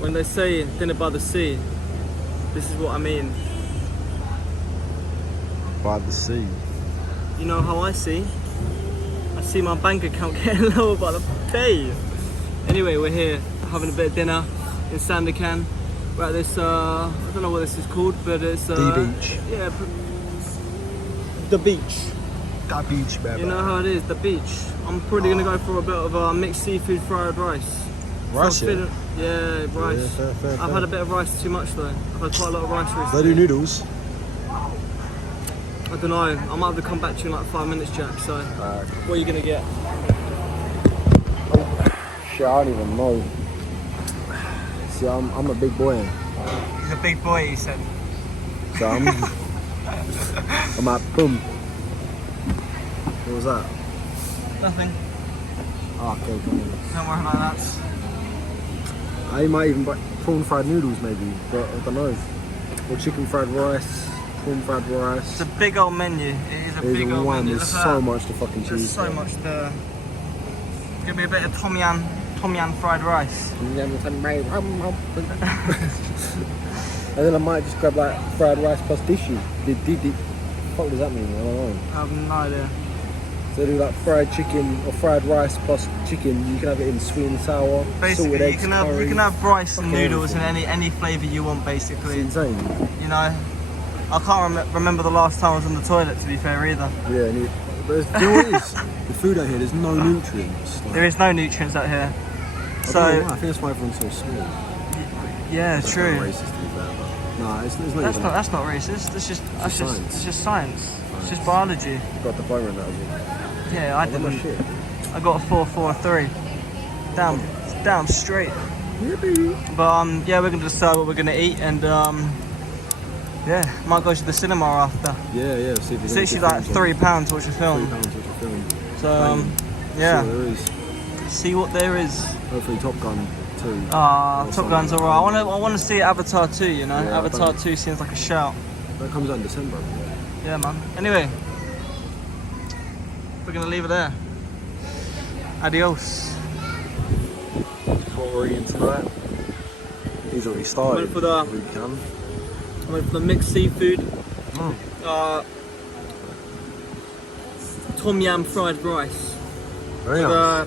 When they say dinner by the sea, this is what I mean. By the sea. You know how I see? I see my bank account getting lower by the day. Anyway, we're here having a bit of dinner in Sandakan. We're at this, I don't know what this is called, but it's... the beach. Yeah, the beach. That beach, baby. You know how it is, the beach. I'm probably gonna go for a bit of mixed seafood fried rice. Rice, yeah? Yeah, rice. Yeah, fair. I've had a bit of rice too much though. I've had quite a lot of rice recently. They do noodles. I don't know. I might have to come back to you in like 5 minutes, Jack. So, what are you gonna get? Shit, I don't even know. See, I'm a big boy. He's a big boy, he said. So I'm at boom. What was that? Nothing. Oh, okay, come on. Don't worry about that. I might even buy prawn fried noodles maybe, but I don't know. Or chicken fried rice, prawn fried rice. It's a big old menu. It is a big old menu. There's so much to fucking choose. There's so much to... Give me a bit of tom yum fried rice. And then I might just grab like fried rice plus tissue. What does that mean? I don't know. I have no idea. So do like fried chicken or fried rice plus chicken. You can have it in sweet and sour, Basically, salted eggs, you curry. can have rice and Fucking noodles and everything. any flavour you want, basically. It's insane. You know, I can't remember the last time I was on the toilet, to be fair, either. Yeah, but do you know what it is? The food out here, there's no nutrients. Like, There is no nutrients out here. I So, don't know why. I think that's why everyone's so small. yeah, That's true. kind of racist to be fair, but no, it's not. That's not racist. It's just science. It's just biology. You got the bone in that as well. Yeah, I Oh, didn't. shit. I got a 4.43. Damn straight. Yippee. But yeah, we're gonna decide what we're gonna eat, and yeah, might go to the cinema after. Yeah. See if It's actually like £3 to watch a film. £3 to watch a film. So yeah, Sure, there is. see what there is. Hopefully Top Gun 2. Top Gun's alright. I wanna see Avatar 2. You know, Yeah, Avatar 2 seems like a shout. That comes out in December. Yeah, man. Anyway, we're gonna leave it there. Adios. What we're eating tonight. He's already started. Went for the- We can. I went for the mixed seafood. Tom yum fried rice. Very With nice.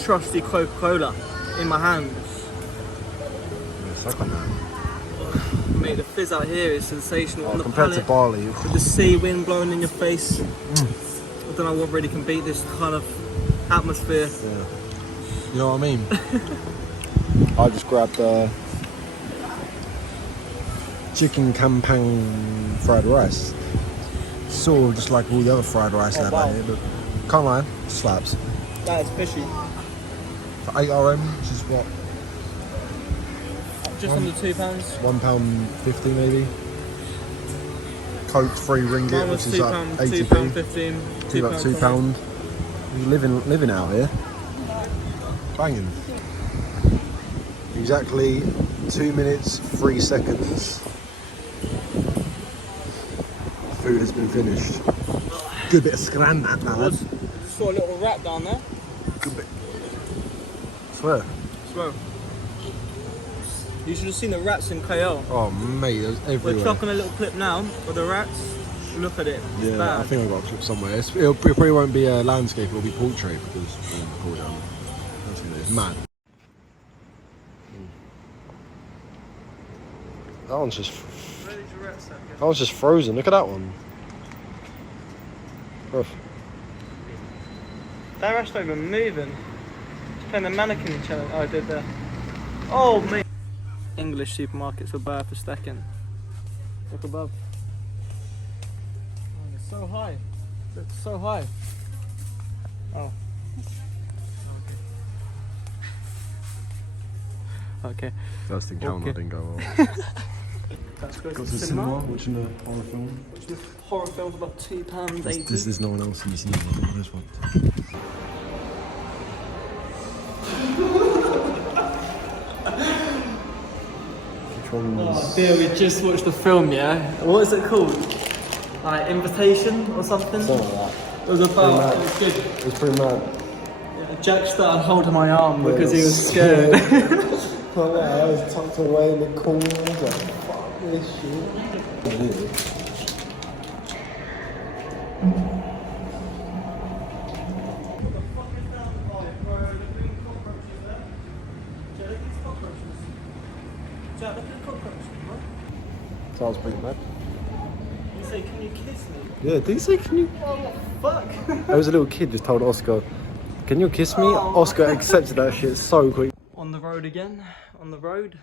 a trusty Coca-Cola in my hands. Yeah, suck on that. Mate, the fizz out here is sensational. On the Compared to palate, Bali. with the sea wind blowing in your face. I don't know what really can beat this kind of atmosphere. Yeah. You know what I mean? I just grabbed chicken campang fried rice. Sort of just like all the other fried rice Oh, out wow. here, but can't lie, slaps. That is fishy. For 8 RM, which is what, Just under £2. £1.50 maybe. Coke 3 ringgit, Mine which was is £2, like £2.15. 80p. Like £2. Living out here. Banging. Exactly 2 minutes 3 seconds. Food has been finished. Good bit of scran that, lad. Just saw a little rat down there. Good bit. Swear. Swear. You should have seen the rats in KL. Oh mate, there's We're everywhere. clocking a little clip now of the rats. Look at it. It's Yeah, bad. I think I got a clip somewhere. It probably won't be a landscape, it'll be portrait because pull down. It's mad. That one's just frozen. Look at that one. Rough. That rat's not even moving. It's playing the mannequin challenge. Oh, I did that. Oh, mate. English supermarkets are bad for stacking. Look above. Oh, it's so high. It's so high. Oh. Okay. First encounter Okay. didn't go well. Let's go to Got the to cinema. watching a horror film. Watching a horror film for about £2.80. There's no one else in the cinema. This one. Which one's... Oh dear, we just watched the film, yeah? What is it called? Like Invitation or something? Something like that. It was about, Pretty it was good. It was pretty mad. Yeah, Jack started holding my arm because he it was was scared. My hair is tucked away in the corner. Fuck this shit. So I was pretty mad. You say, can you kiss me? Yeah, did he say, can you? Oh, fuck. There was a little kid just told Oscar, can you kiss me? Oscar accepted that shit so quick. On the road again, on the road.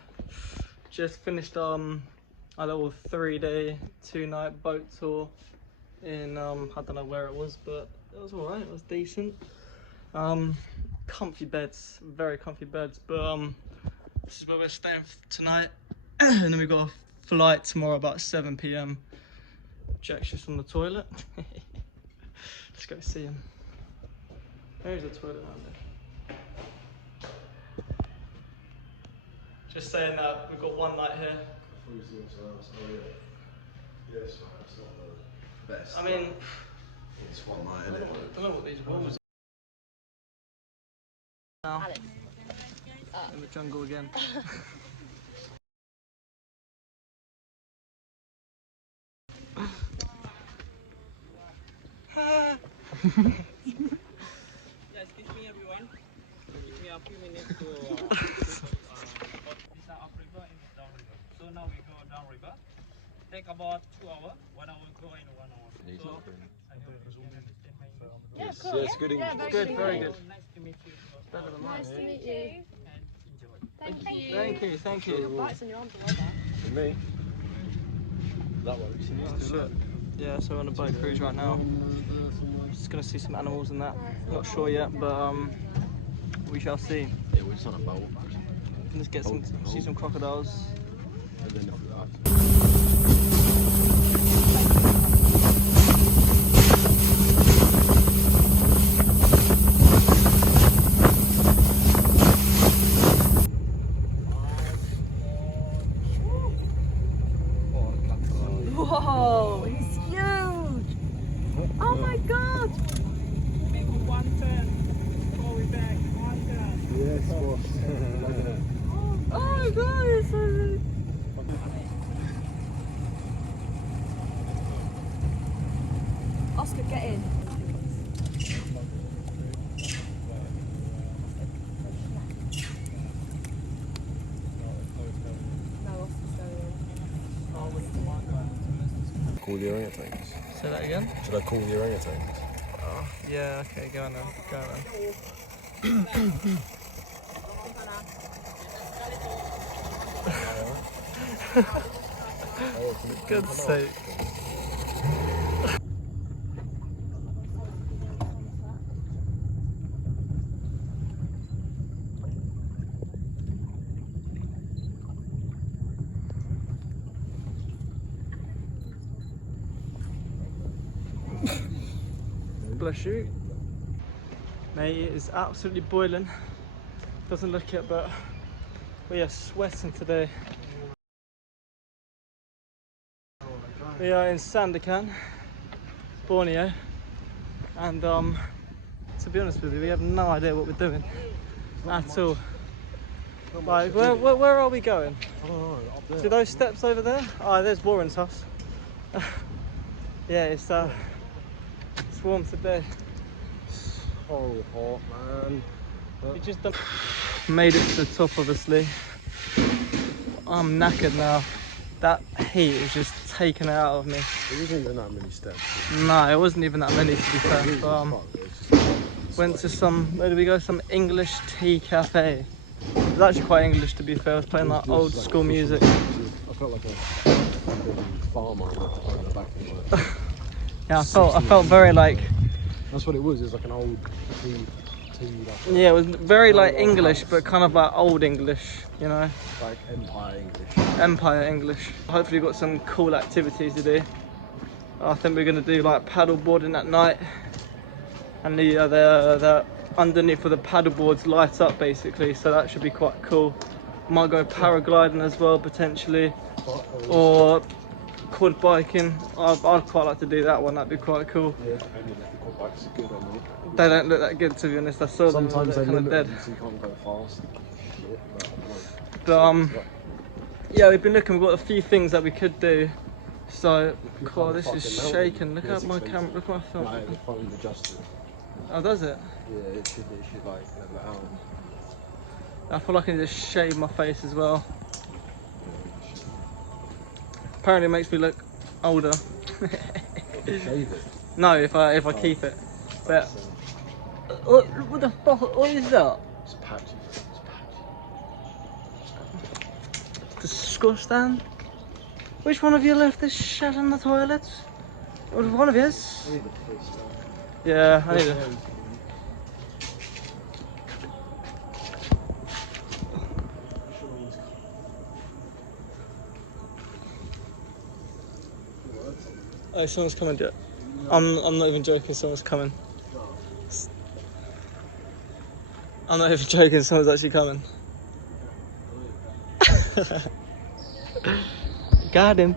Just finished a little 3-day, 2-night boat tour in, I don't know where it was, but it was alright, it was decent. Comfy beds, very comfy beds, but this is where we're staying tonight. And then we've got a flight tomorrow about 7 PM. Jack's just on the toilet. Let's go see him. There's a toilet around there. Just saying that we've got one night here. I mean, It's one night, I don't know what these walls are. Now, in the jungle again. Yeah, excuse me everyone. Give me a few minutes to this is upriver and downriver. So now we go downriver. Take about 2 hours. 1 hour go and 1 hour. So I hope you can understand my English. Yeah, cool. Yes, good English. Good, very good. Nice to meet you. Better than mine. Nice to meet you. And enjoy. Thank you. Thank you, thank you. Bites on your arms, I like that. For me, that works. Oh, shit. Yeah, so we're on a boat cruise right now. Just gonna see some animals and that. Not sure yet, but we shall see. Yeah, we're just on a boat. Can just get see some crocodiles. And then Whoa, he's huge! Oh my god! Make one turn. Go back. One turn. yes, boss. Oh my god, it's so big. Oscar, get in. No, Oscar's going in. Call the orangutans. Say that again? Should I call the orangutans? Oh, yeah, okay, go on then. Go on then. Good sake. Bless you. Mate, it is absolutely boiling. Doesn't look it, but we are sweating today. We are in Sandakan, Borneo, and to be honest with you, we have no idea what we're doing at all. Like, where are we going? Oh, up there. See those steps over there? Oh, there's Warren's house. Yeah, it's warm today. So hot, man. We just made it to the top, obviously. I'm knackered now. That heat is just taking it out of me. It wasn't even that many steps. No, it wasn't even that many, to be fair. But, went to some, where did we go? Some English tea cafe. It was actually quite English, to be fair. I was playing like old school music. I felt like a farmer on the back of the Yeah, I felt very like, That's what it was. It was like an old tea yeah, it was very like English, but kind of like old English, you know, like Empire English. Empire English. Hopefully we've got some cool activities to do. I think we're gonna do like paddle boarding at night, and the underneath of the paddle boards light up basically, so that should be quite cool. Might go paragliding as well potentially, or quad biking. I'd quite like to do that one. That'd be quite cool. Yeah, quad bikes are good on me. They don't look that good, to be honest. I saw them, Sometimes they're they kind of limit dead. them so you can't go fast. Shit, but I don't know. But yeah, we've been looking. We've got a few things that we could do. So, cool. This is shaking. Look at my camera. Look at my film. Like, the phone adjusted. Oh, does it? Yeah, it should like level it out. I feel like I need to shave my face as well. Apparently, it makes me look older. Shave it. No, if I keep it. But what the fuck? What is that? It's patchy. It's patchy. Disgusting. Which one of you left this shit in the toilet? Was one of yours? I need a piss now. Yeah, I need it. Oh, someone's coming. I'm not even joking. Someone's coming. I'm not even joking. Someone's actually coming. Got him.